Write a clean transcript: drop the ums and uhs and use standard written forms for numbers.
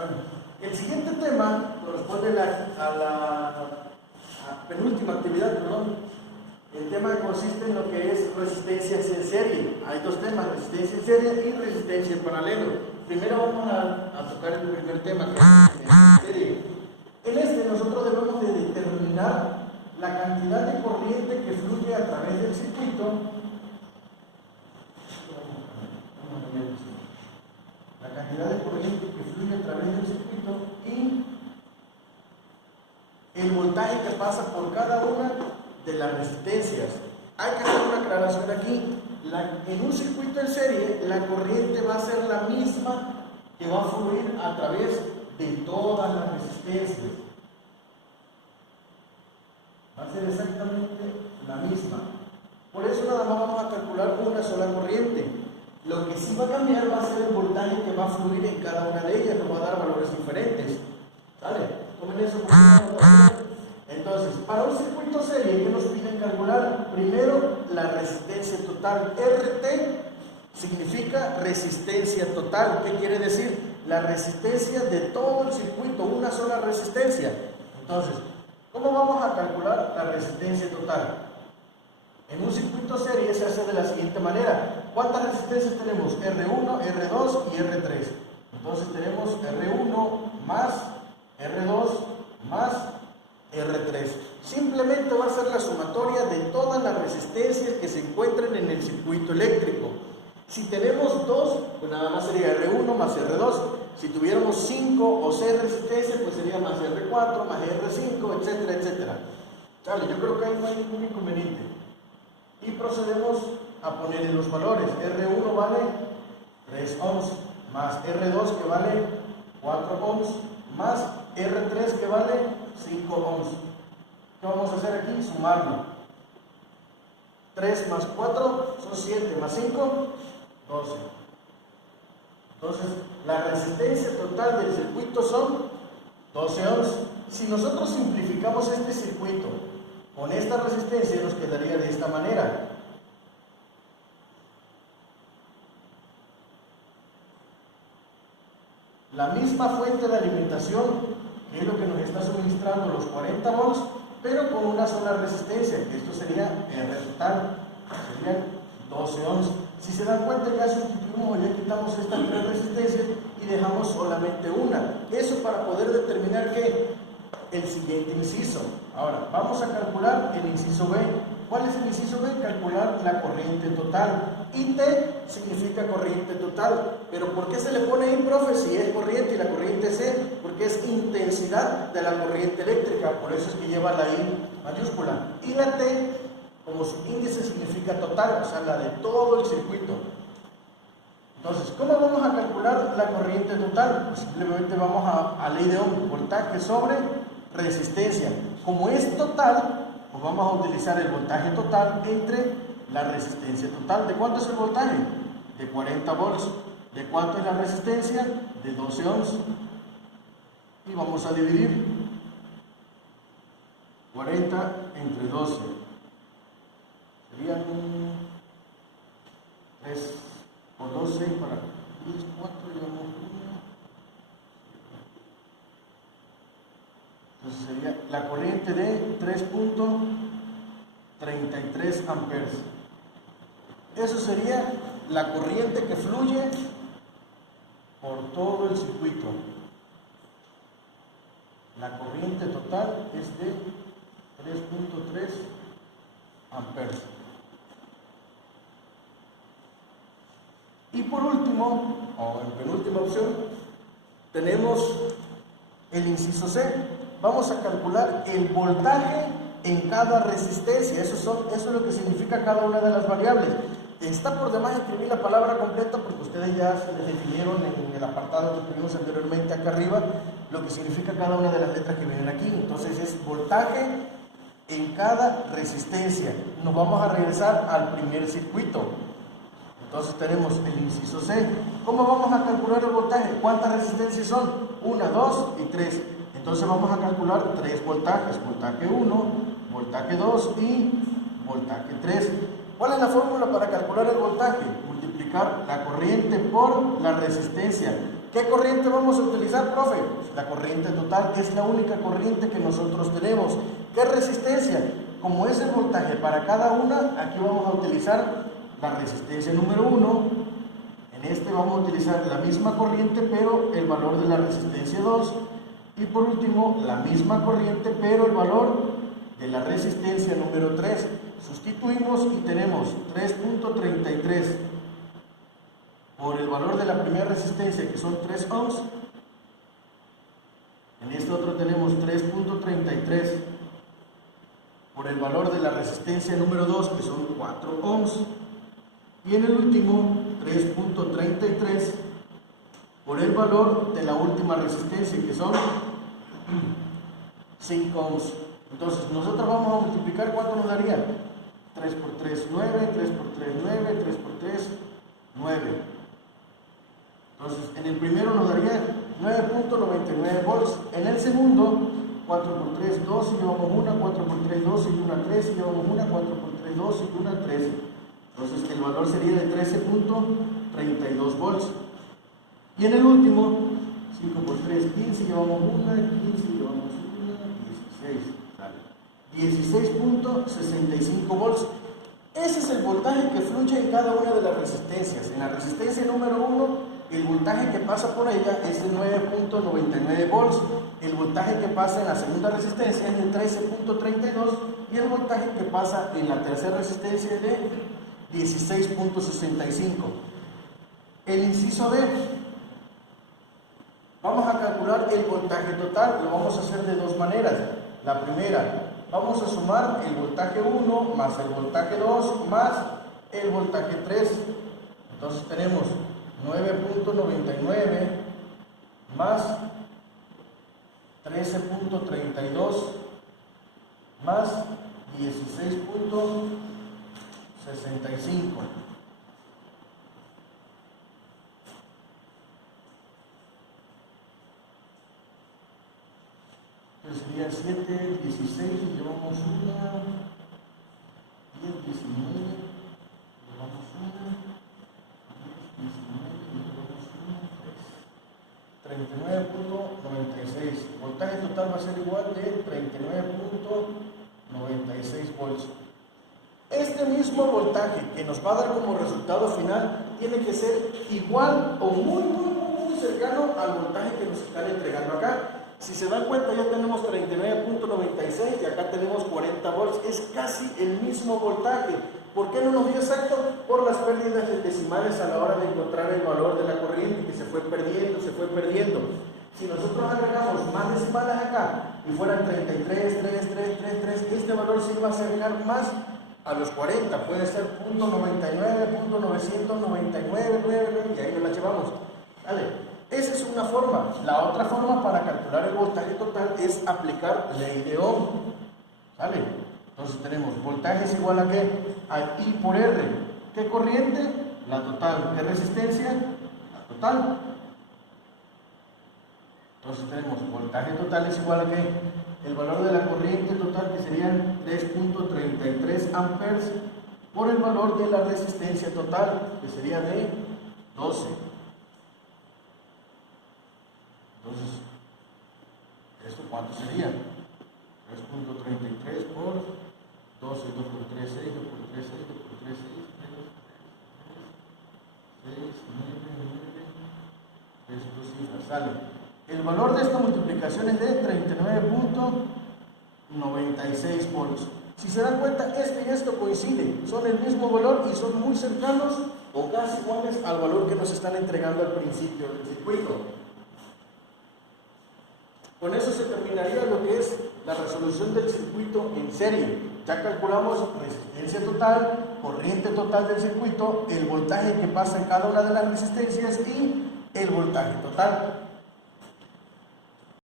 Bueno, el siguiente tema corresponde a la penúltima actividad, perdón. El tema consiste en lo que es resistencias en serie. Hay dos temas, resistencia en serie y resistencia en paralelo. Primero vamos a tocar el primer tema, que es en serie. En este nosotros debemos de determinar la cantidad de corriente que fluye a través del circuito. La cantidad de corriente que fluye a través del circuito y el voltaje que pasa por cada una de las resistencias. Hay que hacer una aclaración aquí. En un circuito en serie, la corriente va a ser la misma que va a fluir a través de todas las resistencias. Va a ser exactamente la misma. Por eso nada más vamos a calcular una sola corriente. Lo que sí va a cambiar va a ser el voltaje que va a fluir en cada una de ellas, nos va a dar valores diferentes. ¿Sale? Tomen eso por favor. Entonces, para un circuito serie, ¿qué nos piden calcular? Primero, la resistencia total. RT significa resistencia total. ¿Qué quiere decir? La resistencia de todo el circuito, una sola resistencia. Entonces, ¿cómo vamos a calcular la resistencia total? En un circuito serie se hace de la siguiente manera. ¿Cuántas resistencias tenemos? R1, R2 y R3. Entonces tenemos R1 más R2 más R3. Simplemente va a ser la sumatoria de todas las resistencias que se encuentran en el circuito eléctrico. Si tenemos 2, pues nada más sería R1 más R2. Si tuviéramos 5 o 6 resistencias, pues sería más R4, más R5, etcétera, etcétera. ¿Sale? Yo creo que ahí no hay ningún inconveniente. Y procedemos a poner los valores. R1 vale 3 ohms, más R2 que vale 4 ohms, más R3 que vale 5 ohms. ¿Qué vamos a hacer aquí? Sumarlo. 3 más 4 son 7, más 5, 12. Entonces, la resistencia total del circuito son 12 ohms. Si nosotros simplificamos este circuito con esta resistencia, nos quedaría de esta manera. La misma fuente de alimentación, que es lo que nos está suministrando los 40 volts, pero con una sola resistencia, que esto sería R total, serían 12 ohms. Si se dan cuenta, ya sustituimos o ya quitamos estas tres resistencias y dejamos solamente una. Eso para poder determinar que el siguiente inciso. Ahora, vamos a calcular el inciso B. ¿Cuál es el inciso B? Calcular la corriente total. IT significa corriente total. ¿Pero por qué se le pone ahí, profe, si es corriente y la corriente C? Porque es intensidad de la corriente eléctrica. Por eso es que lleva la I mayúscula. Y la T, como su índice, significa total, o sea, la de todo el circuito. Entonces, ¿cómo vamos a calcular la corriente total? Pues simplemente vamos a ley de Ohm, voltaje sobre resistencia. Como es total, pues vamos a utilizar el voltaje total entre la resistencia total. ¿De cuánto es el voltaje? De 40 volts. ¿De cuánto es la resistencia? De 12 ohms. Y vamos a dividir 40 entre 12. Serían 3 por 12 para 10, 4, llevamos 1. Entonces sería la corriente de 3.33 amperes. Eso sería la corriente que fluye por todo el circuito. La corriente total es de 3.3 amperes. Y por último, o en penúltima opción, tenemos el inciso C. Vamos a calcular el voltaje en cada resistencia. Eso es lo que significa cada una de las variables. Está por demás escribir la palabra completa porque ustedes ya se les definieron en el apartado que tuvimos anteriormente acá arriba lo que significa cada una de las letras que vienen aquí. Entonces es voltaje en cada resistencia. Nos vamos a regresar al primer circuito. Entonces tenemos el inciso C. ¿Cómo vamos a calcular el voltaje? ¿Cuántas resistencias son? 1, 2 y 3. Entonces vamos a calcular 3 voltajes. Voltaje 1, voltaje 2 y voltaje 3. ¿Cuál es la fórmula para calcular el voltaje? Multiplicar multiplicar la corriente por la resistencia. ¿Qué corriente vamos a utilizar, profe? La corriente total es la única corriente que nosotros tenemos. ¿Qué resistencia? Como es el voltaje para cada una, aquí vamos a utilizar la resistencia número 1. En este vamos a utilizar la misma corriente, pero el valor de la resistencia 2. Y por último, la misma corriente, pero el valor de la resistencia número 3. Sustituimos y tenemos 3.33 por el valor de la primera resistencia, que son 3 ohms. En este otro tenemos 3.33 por el valor de la resistencia número 2, que son 4 ohms. Y en el último, 3.33 por el valor de la última resistencia, que son 5 ohms. Entonces, nosotros vamos a multiplicar, ¿cuánto nos daría? 3 por 3, 9, 3 por 3, 9, 3 por 3, 9. Entonces, en el primero nos daría 9.99 volts. En el segundo, 4 por 3, 12, llevamos una, 4 por 3, 12 y una 13, llevamos una, 4 por 3, 12 y una 13. Entonces, el valor sería de 13.32 volts. Y en el último, 5 por 3, 15, llevamos una, 15, llevamos una, 16. 16.65 volts. Ese es el voltaje que fluye en cada una de las resistencias. En la resistencia número 1, el voltaje que pasa por ella es de 9.99 volts. El voltaje que pasa en la segunda resistencia es de 13.32 y el voltaje que pasa en la tercera resistencia es de 16.65. El inciso D. Vamos a calcular el voltaje total. Lo vamos a hacer de dos maneras. La primera, vamos a sumar el voltaje 1 más el voltaje 2 más el voltaje 3. Entonces tenemos 9.99 más 13.32 más 16.65. Sería 7, 16, llevamos una, 10, 19, llevamos una, 10, 19, llevamos una, 39.96. Voltaje total va a ser igual de 39.96 volts. Este mismo voltaje que nos va a dar como resultado final tiene que ser igual o muy cercano al voltaje que nos están entregando acá. Si se dan cuenta, ya tenemos 39.96 y acá tenemos 40 volts. Es casi el mismo voltaje. ¿Por qué no nos dio exacto? Por las pérdidas de decimales a la hora de encontrar el valor de la corriente, que se fue perdiendo. Si nosotros agregamos más decimales acá y fueran 33, 3, 3, 3, 3, este valor se iba a acercar más a los 40. Puede ser .99, .999, y ahí nos la llevamos. ¿Vale? Esa es una forma. La otra forma para calcular el voltaje total es aplicar ley de Ohm. ¿Sale? Entonces tenemos voltaje es igual a ¿qué? A I por R. ¿Qué corriente? La total. ¿Qué resistencia? La total. Entonces tenemos voltaje total es igual a ¿qué? El valor de la corriente total, que serían 3.33 amperes, por el valor de la resistencia total, que sería de 12. Entonces, ¿esto cuánto sería? 3.33 por 12, 2 por 3, 6, 2 por 3, 6, 2 por 3, 6, 3, 6, 9, 9, 3 cifras, sale. El valor de esta multiplicación es de 39.96 volts. Si se dan cuenta, este y esto coinciden, son el mismo valor y son muy cercanos o casi iguales al valor que nos están entregando al principio del circuito. Con eso se terminaría lo que es la resolución del circuito en serie. Ya calculamos resistencia total, corriente total del circuito, el voltaje que pasa en cada una de las resistencias y el voltaje total.